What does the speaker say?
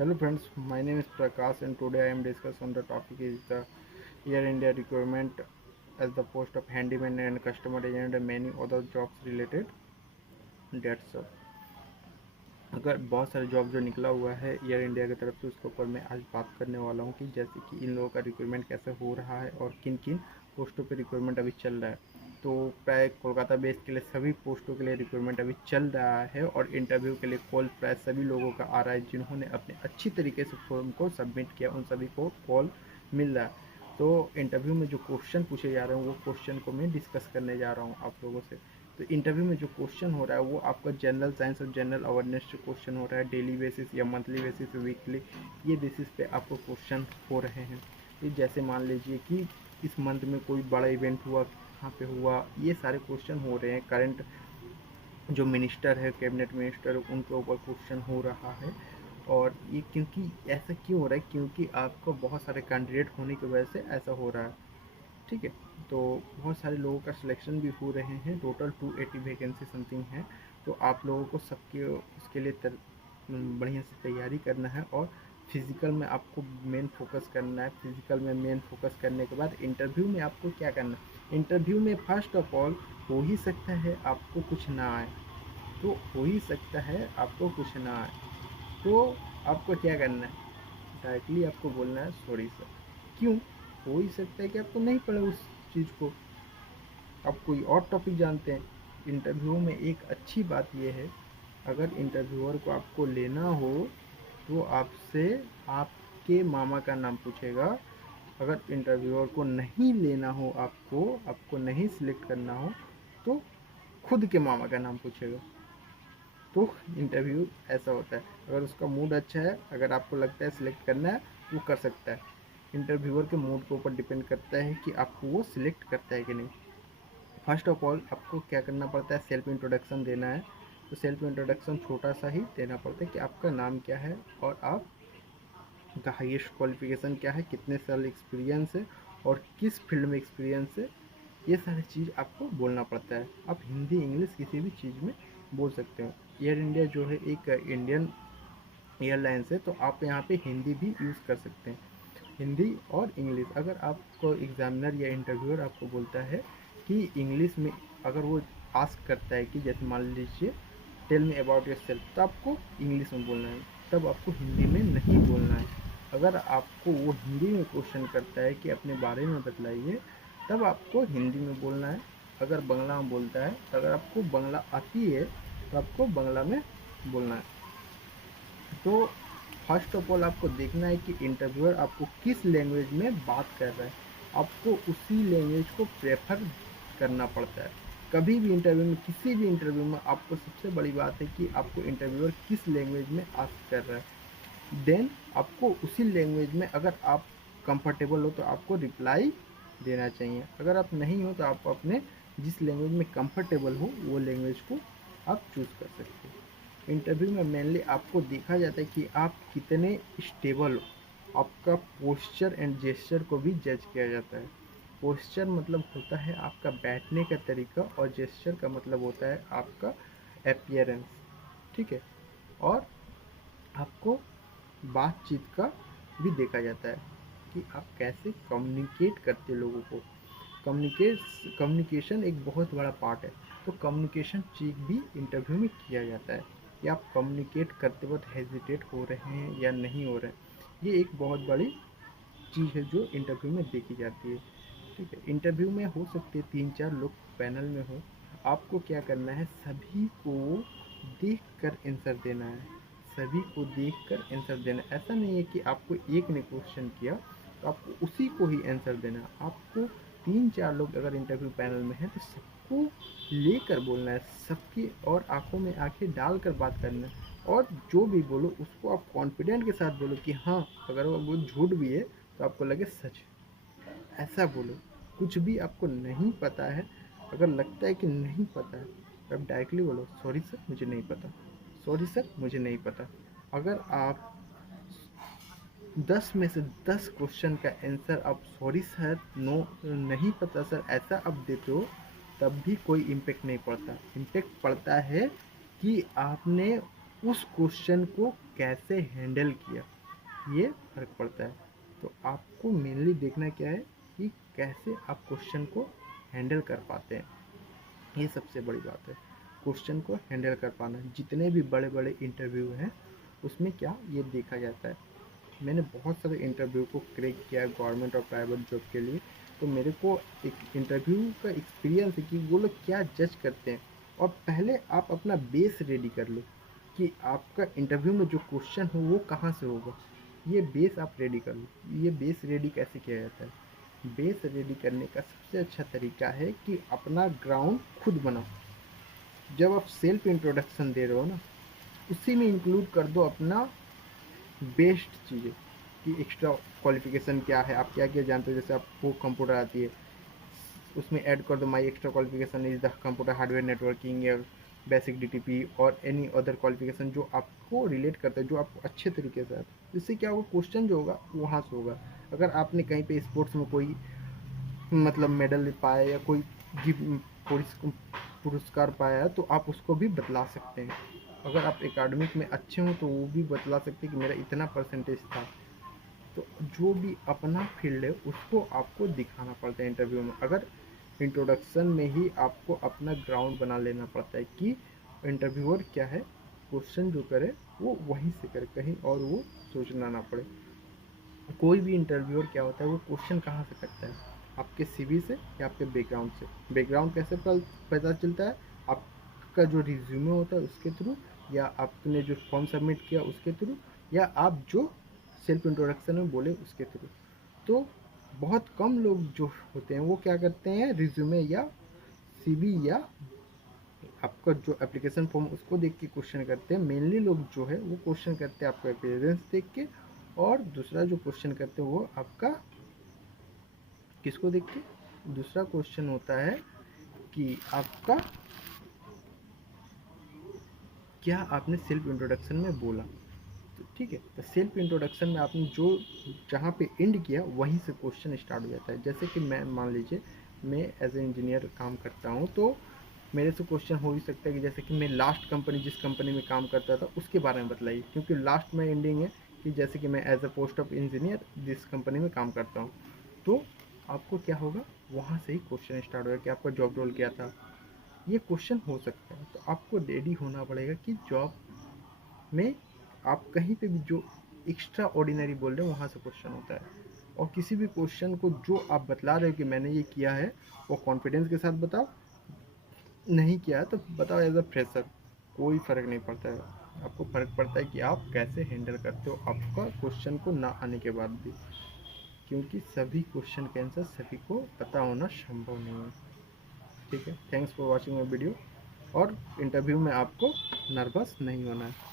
Hello friends, my name is Prakash and today I am discuss on the topic is the Air India requirement as the post of handyman and customer agent and many other jobs related. That's all. अगर बहुत सारे job जो निकला हुआ है air India की तरफ से उसके ऊपर मैं आज बात करने वाला हूँ कि जैसे कि इन लोगों का रिक्रूटमेंट कैसे हो रहा है और किन किन पोस्टों पे रिक्रूटमेंट अभी चल रहा है। तो प्राय कोलकाता बेस के लिए सभी पोस्टों के लिए रिक्रूटमेंट अभी चल रहा है और इंटरव्यू के लिए कॉल प्राय सभी लोगों का आ रहा है जिन्होंने अपने अच्छी तरीके से फॉर्म को सबमिट किया उन सभी को कॉल मिल रहा है। तो इंटरव्यू में जो क्वेश्चन पूछे जा रहे हैं वो क्वेश्चन को मैं डिस्कस करने जा रहा हूँ आप लोगों से। तो इंटरव्यू में जो क्वेश्चन हो रहा है वो आपका जनरल साइंस और जनरल अवेयरनेस जो क्वेश्चन हो रहा है डेली बेसिस या मंथली बेसिस वीकली ये बेसिस पे आपको क्वेश्चन हो रहे हैं। ये जैसे मान लीजिए कि इस मंथ में कोई बड़ा इवेंट हुआ, कहाँ पे हुआ, ये सारे क्वेश्चन हो रहे हैं। करंट जो मिनिस्टर है, कैबिनेट मिनिस्टर, उनके ऊपर क्वेश्चन हो रहा है। और ये क्योंकि ऐसा क्यों हो रहा है, क्योंकि आपको बहुत सारे कैंडिडेट होने की वजह से ऐसा हो रहा है। ठीक है। तो बहुत सारे लोगों का सिलेक्शन भी हो रहे हैं, टोटल 280 वैकेंसी समथिंग है। तो आप लोगों को सबके उसके लिए बढ़िया से तैयारी करना है और फिज़िकल में आपको मेन फोकस करना है। फिज़िकल में मेन फोकस करने के बाद इंटरव्यू में आपको क्या करना है, इंटरव्यू में फर्स्ट ऑफ ऑल हो ही सकता है आपको कुछ ना आए। तो हो ही सकता है आपको कुछ ना आए, तो आपको क्या करना है, डायरेक्टली आपको बोलना है सॉरी सर। क्यों? हो ही सकता है कि आपको नहीं पड़े उस चीज़ को, आप कोई और टॉपिक जानते हैं। इंटरव्यू में एक अच्छी बात यह है, अगर इंटरव्यूअर को आपको लेना हो तो आपसे आपके मामा का नाम पूछेगा। अगर इंटरव्यूअर को नहीं लेना हो, आपको आपको नहीं सिलेक्ट करना हो तो खुद के मामा का नाम पूछेगा। तो इंटरव्यू ऐसा होता है, अगर उसका मूड अच्छा है, अगर आपको लगता है सिलेक्ट करना है वो कर सकता है। इंटरव्यूअर के मूड के ऊपर डिपेंड करता है कि आपको वो सिलेक्ट करता है कि नहीं। फर्स्ट ऑफ ऑल आपको क्या करना पड़ता है, सेल्फ इंट्रोडक्शन देना है। तो सेल्फ इंट्रोडक्शन छोटा सा ही देना पड़ता है कि आपका नाम क्या है और आप का हाईएस्ट क्वालिफिकेशन क्या है, कितने साल एक्सपीरियंस है और किस फील्ड में एक्सपीरियंस है। ये सारी चीज़ आपको बोलना पड़ता है। आप हिंदी इंग्लिश किसी भी चीज़ में बोल सकते हो। एयर इंडिया जो है एक इंडियन एयरलाइंस है, तो आप यहाँ पे हिंदी भी यूज़ कर सकते हैं, हिंदी और इंग्लिश। अगर आपको एग्जामिनर या इंटरव्यूअर आपको बोलता है कि इंग्लिश में, अगर वो आस्क करता है कि जैसे मान लीजिए tell me about yourself, तो आपको इंग्लिश में बोलना है, तब आपको हिंदी में नहीं बोलना है। अगर आपको वो हिंदी में क्वेश्चन करता है कि अपने बारे में बतलाइए, तब आपको हिंदी में बोलना है। अगर बंगला में बोलता है, तो अगर आपको बंगला आती है तो आपको बंगला में बोलना है। तो फर्स्ट ऑफ ऑल आपको देखना है कि इंटरव्यूअर आपको किस लैंग्वेज में बात कर रहा है, आपको उसी लैंग्वेज को प्रेफर करना पड़ता है। कभी भी इंटरव्यू में, किसी भी इंटरव्यू में आपको सबसे बड़ी बात है कि आपको इंटरव्यूअर किस लैंग्वेज में आस्क कर रहा है, देन आपको उसी लैंग्वेज में, अगर आप कंफर्टेबल हो तो आपको रिप्लाई देना चाहिए। अगर आप नहीं हो तो आप अपने जिस लैंग्वेज में कंफर्टेबल हो वो लैंग्वेज को आप चूज़ कर सकते हो। इंटरव्यू में मेनली आपको देखा जाता है कि आप कितने स्टेबल हो। आपका पोस्चर एंड जेस्चर को भी जज किया जाता है। पोस्चर मतलब होता है आपका बैठने का तरीका और जेस्चर का मतलब होता है आपका अपीयरेंस। ठीक है। और आपको बातचीत का भी देखा जाता है कि आप कैसे कम्युनिकेट करते लोगों को। कम्युनिकेशन एक बहुत बड़ा पार्ट है। तो कम्युनिकेशन चेक भी इंटरव्यू में किया जाता है कि आप कम्युनिकेट करते वक्त हेजिटेट हो रहे हैं या नहीं हो रहे हैं। ये एक बहुत बड़ी चीज़ है जो इंटरव्यू में देखी जाती है। ठीक है। इंटरव्यू में हो सकते हैं 3-4 लोग पैनल में हो। आपको क्या करना है, सभी को देख कर आंसर देना है। सभी को देख कर आंसर देना है। ऐसा नहीं है कि आपको एक ने क्वेश्चन किया तो आपको उसी को ही आंसर देना है। आपको 3-4 लोग अगर इंटरव्यू पैनल में हैं तो सबको लेकर बोलना है, सबकी और आंखों में आंखें डालकर बात करना है। और जो भी बोलो उसको आप कॉन्फिडेंट के साथ बोलो कि हाँ, अगर वो झूठ भी है तो आपको लगे सच है। ऐसा बोलो। कुछ भी आपको नहीं पता है, अगर लगता है कि नहीं पता है तो आप डायरेक्टली बोलो सॉरी सर मुझे नहीं पता, सॉरी सर मुझे नहीं पता। अगर आप 10 में से 10 क्वेश्चन का आंसर आप सॉरी सर, नो, नहीं पता सर, ऐसा आप देते हो, तब भी कोई इम्पेक्ट नहीं पड़ता। इम्पेक्ट पड़ता है कि आपने उस क्वेश्चन को कैसे हैंडल किया, ये फ़र्क पड़ता है। तो आपको मेनली देखना क्या है कि कैसे आप क्वेश्चन को हैंडल कर पाते हैं, ये सबसे बड़ी बात है। क्वेश्चन को हैंडल कर पाना, जितने भी बड़े बड़े इंटरव्यू हैं उसमें क्या ये देखा जाता है। मैंने बहुत सारे इंटरव्यू को क्रैक किया है गवर्नमेंट और प्राइवेट जॉब के लिए, तो मेरे को एक इंटरव्यू का एक्सपीरियंस है कि वो लोग क्या जज करते हैं। और पहले आप अपना बेस रेडी कर लो कि आपका इंटरव्यू में जो क्वेश्चन हो वो कहाँ से होगा, ये बेस आप रेडी कर लो। ये बेस रेडी कैसे किया जाता है? बेस रेडी करने का सबसे अच्छा तरीका है कि अपना ग्राउंड खुद बनाओ। जब आप सेल्फ इंट्रोडक्शन दे रहे हो ना, उसी में इंक्लूड कर दो अपना बेस्ट चीज़ें कि एक्स्ट्रा क्वालिफिकेशन क्या है, आप क्या क्या जानते हो। जैसे आपको कंप्यूटर आती है, उसमें ऐड कर दो my extra qualification is the computer hardware networking या बेसिक डीटीपी और एनी अदर क्वालिफिकेशन जो आपको रिलेट करता है, जो आपको अच्छे तरीके से आता है। इससे क्या होगा, क्वेश्चन जो होगा वहाँ से होगा। अगर आपने कहीं पे स्पोर्ट्स में कोई मतलब मेडल पाया या कोई पुरस्कार पाया है तो आप उसको भी बतला सकते हैं। अगर आप एकेडमिक में अच्छे हो तो वो भी बतला सकते हैं कि मेरा इतना परसेंटेज था। तो जो भी अपना फील्ड है उसको आपको दिखाना पड़ता है इंटरव्यू में। अगर इंट्रोडक्शन में ही आपको अपना ग्राउंड बना लेना पड़ता है कि इंटरव्यूअर क्या है, क्वेश्चन जो करे वो वहीं से करे, कहीं और वो सोचना ना पड़े। कोई भी इंटरव्यूअर क्या होता है, वो क्वेश्चन कहाँ से करता है, आपके सीवी से या आपके बैकग्राउंड से। बैकग्राउंड कैसे पता चलता है, आपका जो रिज्यूमे होता है उसके थ्रू, या आपने जो फॉर्म सबमिट किया उसके थ्रू, या आप जो सेल्फ इंट्रोडक्शन में बोले उसके थ्रू। तो बहुत कम लोग जो होते हैं वो क्या करते हैं, रिज्यूमे या सीवी या आपका जो एप्लीकेशन फॉर्म उसको देख के क्वेश्चन करते हैं। मेनली लोग जो है वो क्वेश्चन करते हैं आपका अपीयरेंस देख के, और दूसरा जो क्वेश्चन करते हैं वो आपका किसको देख के, दूसरा क्वेश्चन होता है कि आपका क्या आपने सेल्फ इंट्रोडक्शन में बोला। तो ठीक है, तो सेल्फ इंट्रोडक्शन में आपने जो जहाँ पे एंड किया वहीं से क्वेश्चन स्टार्ट हो जाता है। जैसे कि मैं मान लीजिए मैं एज ए इंजीनियर काम करता हूँ, तो मेरे से क्वेश्चन हो ही सकता है कि जैसे कि मैं लास्ट कंपनी जिस कंपनी में काम करता था उसके बारे में बताइए, क्योंकि लास्ट में एंडिंग है कि जैसे कि मैं as a post of engineer जिस कंपनी में काम करता हूँ। तो आपको क्या होगा, वहाँ से ही क्वेश्चन स्टार्ट होगा कि आपका जॉब रोल क्या था, ये क्वेश्चन हो सकता है। तो आपको रेडी होना पड़ेगा कि जॉब में आप कहीं पे भी जो एक्स्ट्रा ऑर्डिनरी बोल रहे हो वहाँ से क्वेश्चन होता है। और किसी भी क्वेश्चन को जो आप बतला रहे हो कि मैंने ये किया है, वो कॉन्फिडेंस के साथ बताओ। नहीं किया है तो बताओ एज अ फ्रेशर, कोई फ़र्क नहीं पड़ता है। आपको फ़र्क पड़ता है कि आप कैसे हैंडल करते हो आपका क्वेश्चन को ना आने के बाद भी, क्योंकि सभी क्वेश्चन के आंसर सभी को पता होना संभव नहीं है। ठीक है, thanks for watching my video. और इंटरव्यू में आपको नर्वस नहीं होना है।